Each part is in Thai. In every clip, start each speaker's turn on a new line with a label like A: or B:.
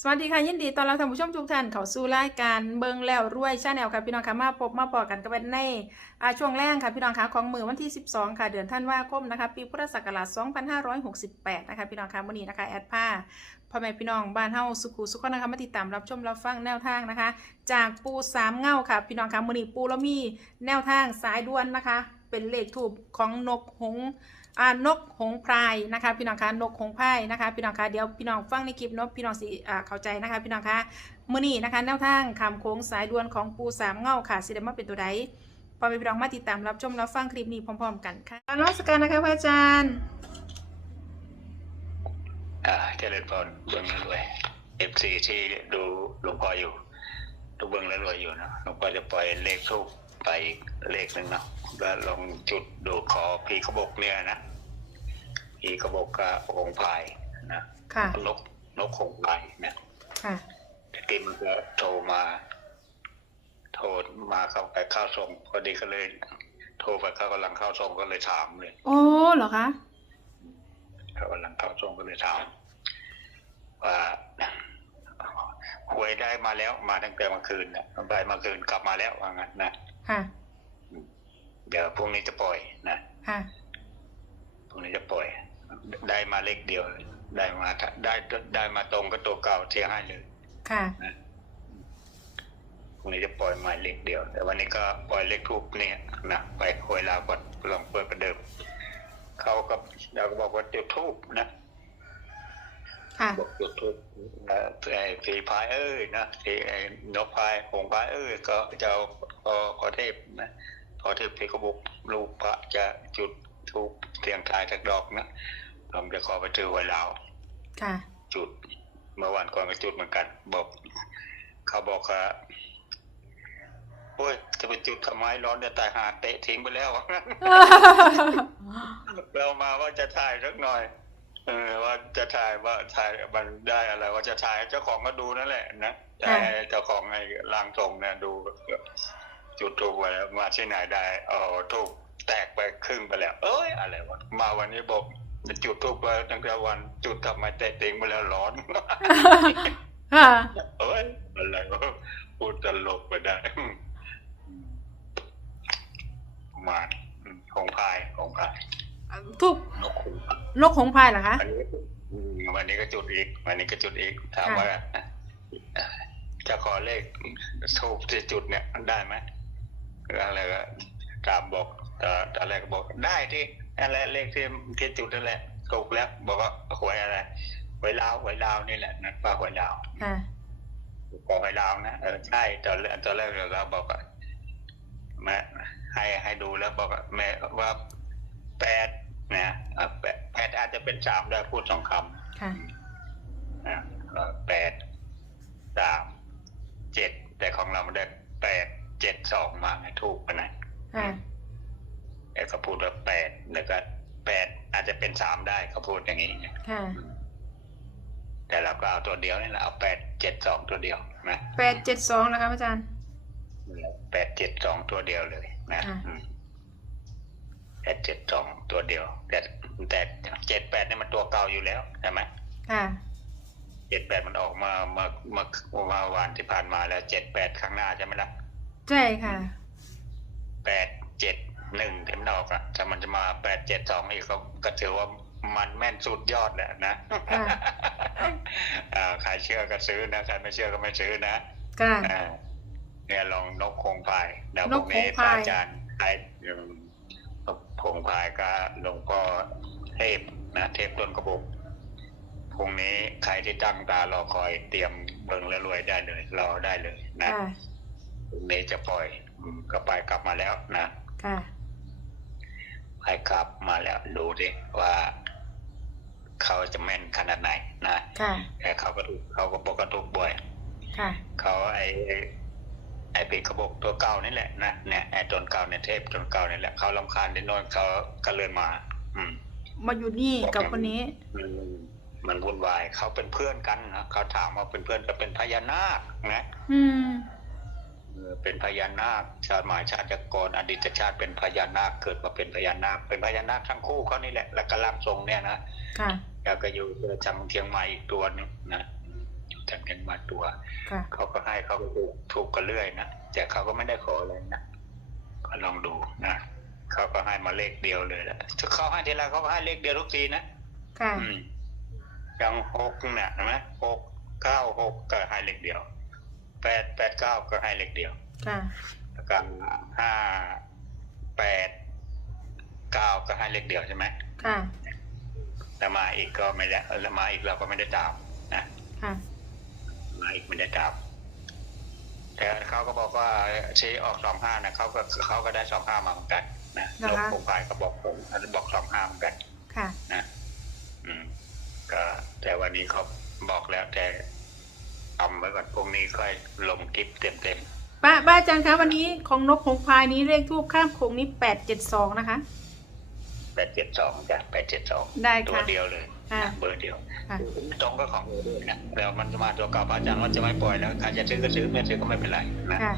A: สวัสดีค่ะยินดีตอนรับท่านผู้ชมทุกท่านเข้าสู่รายการเบิงแล้วรวยชาแนลค่ะพี่น้องค่ะมาพบมาปอกันกันในช่วงแรกค่ะพี่น้องค่ะของมือวันที่ 12 ค่ะเดือนธันวาคมนะคะปีพุทธศักราช 2568 นะคะพี่น้องค่ะวันนี้นะคะแอดผ้าพ่อแม่พี่น้องบ้านเฮาสุขุสุขนะคะมาติดตามรับชมรับฟังแนวทางนะคะ จากปูสามเง่าค่ะพี่น้องค่ะมือนี้ปูแล้วมีแนวทางสายด่วนนะคะ เป็นเลขถูกของนกหงส์ นกหงพรายนะคะ พี่น้องคะนกหงพรายนะคะ พี่น้องคะเดี๋ยวพี่น้องฟังในคลิปนาะพี่น้องสิอ่าเข้าใจนะคะ พี่น้องคะมื้อนี้นะคะแนวทางคำโค้งสายด่วนของปูสามเงาค่ะสิได้มาเป็นตัวใดพอไปพี่น้องมาติดตามรับชมรับฟังคลิปนี้พร้อมๆ กันค่ะนมัสการนะคะพระอาจารย์
B: อ่าเจริญพรเบื้องรวยเอฟซีที่ดูหลวงพ่ออยู่ดูเบื้องแล้วรวยอยู่เนะหลวงพ่อจะปล่อยเลขทูก ไปอีกเลขหนึ่งเนาะแล้วลองจุดดูขอพี่ขบกเนี่ยนะพี่ขบกกับหงส์พายนะ
A: ค่ะ
B: นกนกหงส์พายเนี่ย
A: ค่ะ
B: ตะกี้มันก็โทรมาโทรมาเข้าไปเข้าส่งพอดีก็เลย โทรไปเขากำลังเข้าส่งก็เลยถามเลย
A: โอ้เหรอคะ
B: เขากำลังเข้าส่งก็เลยถามว่าหวยได้มาแล้วมาตั้งแต่เมื่อคืนนะได้เมื่อคืนกลับมาแล้วว่างั้นนะ
A: ค่ะ
B: เดี๋ยวพรุ่งนี้จะปล่อยนะ
A: ค่ะ
B: พรุ่งนี้จะปล่อย ได้มาเลขเดียวเลยได้มาได้ได้มาตรงก็ตัวเก่าที่ให้เลย
A: ค่ะ
B: นะพรุ่งนี้จะปล่อยหมายเลขเดียว แต่วันนี้ก็ปล่อยเลขทูปเนี่ยนะไปหวยลาวก่อนลองเปิดประเดิมเขาก็เราก็บอกว่าจุดทูปนะ
A: ค่ะ
B: บอกจุดทูปเอ่อไอ้ผีพายเอ้ยนะผีไอ้นกพายหงส์พายเอ้ยก็จะเอา พอพอเทพนะพอเทพที่เขาบอกลูกพระจะจุดทูปเสียงทายทักดอกนะผมจะขอไปถือไว้ลาว
A: ค่ะ
B: จุด เมื่อวันก่อนก็จุดเหมือนกัน บอก เขาบอกว่าโอ้ยจะไปจุดทำไมร้อนจะตายหาเตะทิ้งไปแล้วเรามาว่าจะถ่ายสักหน่อยเออว่าจะถ่ายว่าถ่ายมันได้อะไร ว่าจะถ่ายเจ้าของก็ดูนั่นแหละนะแต่
A: ค่ะ
B: เจ้าของไอ้ลางทรงเนี่ยดู จุดทูบไว้แล้วมาที่ไหนได้เอาทูบแตกไปครึ่งไปแล้ว เอ้ยอะไรวะมาวันนี้บอกจุดทูบไปตั้งแต่วัน จุดทำไมเตะติงไปแล้วร้อน
A: ค่ะ
B: เอ้ยอะไรวะพูดตลกไปได้มาอืมของพายของพาย
A: ทุก
B: นกขุน
A: นกหงส์พรายเหรอคะ
B: วันนี้อืมวันนี้ก็จุดอีก วันนี้ก็จุดอีกถาม
A: ค่ะ
B: ว่าจะขอเลขทูบที่จุดเนี่ยได้ไหม อะไรก็ถามบอกเอ่อตอนแรกก็บอกได้ที่นั่นแหละเลขที่ที่จุดนั่นแหละถูกแล้ว บอกว่าหวยอะไรหวยลาวหวยลาวนี่แหละนั่นว่าหวยลาว
A: ค่ะ
B: ขอหวยลาวนะเออใช่ตอนแรกตอนแรกเราบอกว่าแม่ให้ให้ดูแล้วบอกว่าแม่ว่าแปดนะอะแปดแปดอาจจะเป็นสามได้พูดสองคำ
A: ค่ะ
B: นะเอ่อแปดสามเจ็ดแต่ของเรามันได้แปด เจ็ดสองมาให้ถูกไปไหน
A: ค่ะ
B: แต่เขาพูดว่าแปดแล้วก็แปดอาจจะเป็นสามได้เขาพูดอย่างนี้ไง
A: ค่ะ
B: แต่เราก็เอาตัวเดียวนี่แหละเอาแปดเจ็ดสองตัวเดียวนะ
A: แปดเจ็ดสองนะคะพระอาจารย์
B: แปดเจ็ดสองตัวเดียวเลยนะ
A: ค่ะ
B: อืมแปดเจ็ดสองตัวเดียว แต่แต่เจ็ดแปดนี่มันตัวเก่าอยู่แล้วใช่ไหม
A: ค่ะ
B: เจ็ดแปดมันออกมามามามาวันที่ผ่านมาแล้วเจ็ดแปดข้างหน้าใช่ไหมล่ะ
A: ใช่ค่ะ
B: แปดเจ็ดหนึ่งเทมนออกอะถ้ามันจะมาแปดเจ็ดสองอีกก็ก็ถือว่ามันแม่นสุดยอดแหละนะ
A: ค่ะ
B: อ่าใครเชื่อก็ซื้อนะใครไม่เชื่อก็ไม่ซื้อนะ
A: ค่ะ
B: อ่าเนี่ยลองนกคงพายเดี๋ยวนพ
A: ก
B: รุ่ง
A: คง
B: นี้พ
A: พาย
B: ระอาจารย์ใครอืมนกคงพายก็หลวงพ่อเทพนะเทพต้นกระบอกพรุ่งนี้ใครที่ตั้งตารอคอยเตรียมเบิ่งและรวยได้เลยรอได้เลยนะ
A: ค่ะ
B: พรุ่งนี้จะปล่อยอืมก็ไปกลับมาแล้วนะ
A: ค่ะ
B: ไปกลับมาแล้วดูดิว่าเขาจะแม่นขนาดไหนนะ
A: ค่ะ
B: แต่เขาก็ถูกเขาก็บอกกระตุกบ่อย
A: ค่ะ
B: เขาไอ้ไอ้ไอ้ปีกระบอกตัวเก่านี่แหละนะเนี่ยไอ้ตนเก่าเนี่ยเทพตนเก่านี่แหละเขาลำคาญที่โนอนเขาก็เลยมา อืม
A: มาอยู่นี่กับคนนี้
B: มันมันวุ่นวายเขาเป็นเพื่อนกันนะเขาถามว่าเป็นเพื่อนก็เป็นพญานาคนะ
A: อืม
B: เออเป็นพญานาค ชาติหมายชาติกรอดีตชาติเป็นพญานาคเกิดมาเป็นพญานาค เป็นพญานาคทั้งคู่เขานี่แหละแล้วก็ร่างทรงเนี่ยนะ
A: ค่ะ
B: แล้วก็อยู่จังเชียงใหม่อีกตัวหนึงนะอยู่ต่างจังหวัดตัว
A: ค่ะ
B: เขาก็ให้เขาก็ถูกถูกกันเรื่อยนะแต่เขาก็ไม่ได้ขออะไรนะก็ลองดูนะเขาก็ให้มาเลขเดียวเลยนะถ้าเขาให้ทีไรเขาก็ให้เลขเดียวทุกทีนะ
A: ค่ะ
B: อืมอย่างหกเนี่ยเห็นไหมหกเก้าหกก็ให้เลขเดียว แปดแปดเก้าก็ให้เลขเดียว
A: ค่ะ
B: แล้วก็ห้าแปดเก้าก็ให้เลขเดียวใช่ไหม
A: ค่ะ
B: แต่มาอีกก็ไม่ได้แล้วมาอีกเราก็ไม่ได้ตามนะ
A: ค่ะ
B: มาอีกไม่ได้ตามแต่เขาก็บอกว่าชี้ออกสองห้านะเขาก็เขาก็ได้สองห้ามาเหมือนกันนะ
A: เหรอ
B: แล้ว
A: คะ
B: ผมพายก็บอกผมบอกสองห้าเหมือนกัน
A: ค่ะ
B: นะอืม ก็แต่วันนี้เขาบอกแล้วแต่ ทำไว้ก่อนพรุ่งนี้ค่อยลงคลิปเต็มเต็ม
A: ป้าป้าอาจารย์คะวันนี้ของนกหงส์พายนี้เลขทูบข้ามโค้งนี้แปดเจ็ดสองนะคะ
B: แปดเจ็ดสองจ้ะแปดเจ็ดสอง
A: ได้
B: ตัว
A: ค่ะ
B: เดียวเลย
A: ค่ะ
B: นะเบอร์เดียว
A: ค่ะ
B: ตรงก็ของเบอร์ด้วยนะแล้วมันจะมาตัวเก่าพระอาจารย์ว่าจะไม่ปล่อยแล้วใครจะซื้อก็ซื้อไม่ซื้อก็ไม่เป็นไรนะ
A: ค่ะ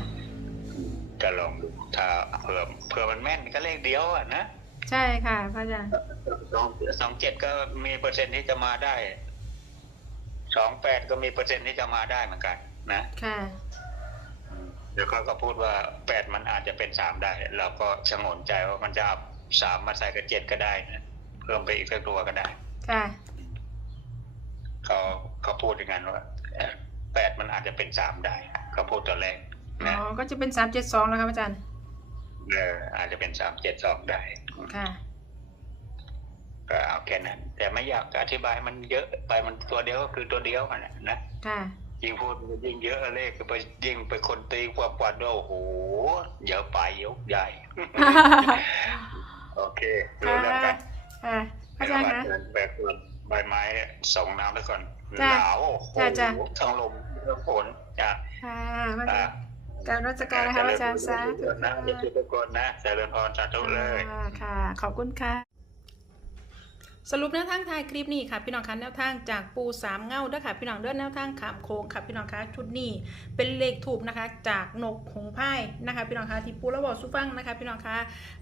B: ก็ลองดูถ้าเผื่อเผื่อมันแม่นก็เลขเดียวอะนะ
A: ใช่ค่ะพระอาจารย์
B: สองสองเจ็ดก็มีเปอร์เซ็นต์ที่จะมาได้ สองแปดก็มีเปอร์เซ็นต์ที่จะมาได้เหมือนกัน นะ
A: ค่ะ
B: อืมเดี๋ยวเขาก็พูดว่าแปดมันอาจจะเป็นสามได้ เราก็ชงนใจว่ามันจะเอาสามมาใส่กับเจ็ดก็ได้นะเพิ่มไปอีกสักตัวก็ได้
A: ค่ะ
B: เขาเขาพูดอย่างนั้นว่าเอ่อแปดมันอาจจะเป็นสามได้เขาพูดตอนแรก
A: อ๋
B: นะ
A: อก็จะเป็นสามเจ็ดสองแล้วครับอาจารย์
B: เอออาจจะเป็นสามเจ็ดสองได้
A: ค่ะ
B: ก็เอาแค่นั้น แต่ไม่อยากจะอธิบายมันเยอะไปมันตัวเดียวก็คือตัวเดียวมันน่ะนะ
A: ค่ะ
B: ยิ่งพูดยิ่งเยอะเลขก็ไปยิ่งไปคนตีความกวาดด้วยโอ้โหเยอะไปยกใหญ่ โอเครู้แล้วกัน
A: ค่ะพระอาจารย์คะ
B: เดี๋วแบกส่วนใบไม้ส่งน้ำไปก่อนห
A: จ้ะ
B: นาวโอ้โห
A: จ้ะจ้ะ
B: ทั้งลมทั้งฝนจ้ะ
A: ค่ะพระอา
B: อ่า
A: จารย์การรัชการนะคะพระอาจารย์สาธุ
B: นะอย่าคิดไปกดนะเจริญพรสาธุเลย
A: ค่ะค่ะขอบคุณค่ะ สรุปแนวทางท้ายคลิปนี้ค่ะพี่น้องคะแนวทางจากปูสามเงาเด้วยค่ะพี่น้องเดินแนวทางขามโค้งค่ะพี่น้องคะชุดนี้เป็นเลขถูกนะคะ จากนกหงส์พายนะคะ พี่น้องคะที่ปูแล้วบอกสุฟังนะคะ พี่น้องคะ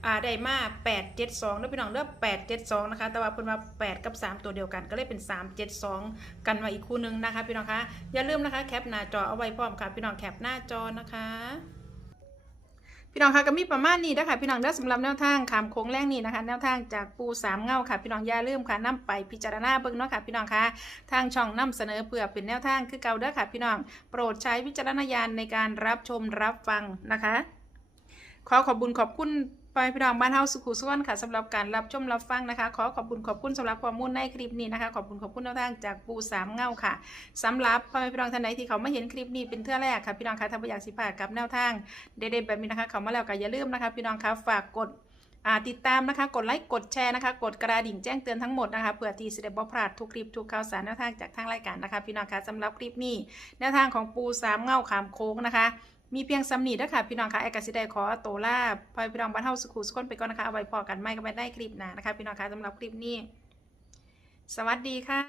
A: อ่าได้มา8 7 2แล้วพี่น้องเลือก8 7 2นะคะแต่ว่าเพิ่นว่า8 กับ 3 ตัวเดียวกันก็เลยเป็น 3 7 2 กันมาอีกคู่หนึงนะคะ พี่น้องคะอย่าลืมนะคะแคปหน้าจอเอาไว้พร้อมค่ะพี่น้องแคปหน้าจอนะคะ พี่น้องคะก็มีประมาณนี้นะคะพี่น้องได้สำหรับแนวทางขามโค้งแรกนี้นะคะ แนวทางจากปูสามเงาค่ะ พี่น้องอย่าลืมค่ะนํไปพิจารณาเบิ่งเนาะค่ะพี่น้องคะทางช่องนํเสนอเพื่อเป็นแนวทางคือเก่าเด้อค่ะ พี่น้องโปรดใช้วิจารณญาณในการรับชมรับฟังนะคะ ขอขอบบุญขอบคุณ ไปพี่น้องบ้านเฮาสุขุสุวรรค่ะสำหรับการรับชมรับฟังนะคะ ขอขอบคุณขอบคุณสำหรับข้อมูลในคลิปนี้นะคะ ขอบคุณขอบคุณแนวทางจากปูสามเงาค่ะสำหรับพ่อแม่พี่น้องท่านใดที่เขาไม่เห็นคลิปนี้เป็นเทื่อแรกค่ะพี่น้องคะถ้าอยากสิพลาดกับแนวทางเด็ดๆแบบนี้นะคะ เขามาแล้วก็อย่าลืมนะคะ พี่น้องคะฝากกดติดตามนะคะ กดไลค์กดแชร์นะคะ กดกระดิ่งแจ้งเตือนทั้งหมดนะคะเพื่อที่จะได้บ่พลาดทุกคลิปทุกข่าวสารแนวทางจากทางรายการนะคะ พี่น้องคะสำหรับคลิปนี้แนวทางของปูสามเงาขามโค้งนะคะ มีเพียงสำนีด้วยค่ะพี่น้องคะแอกาสิได้ขอตัวลาพอยพี่น้องบ้านเฮาสุขุสุขคนไปก่อนนะคะเอาไว้พอกันไม่ก็ไม่ได้คลิปหน้านะคะ พี่น้องคะสำหรับคลิปนี้ สวัสดีค่ะ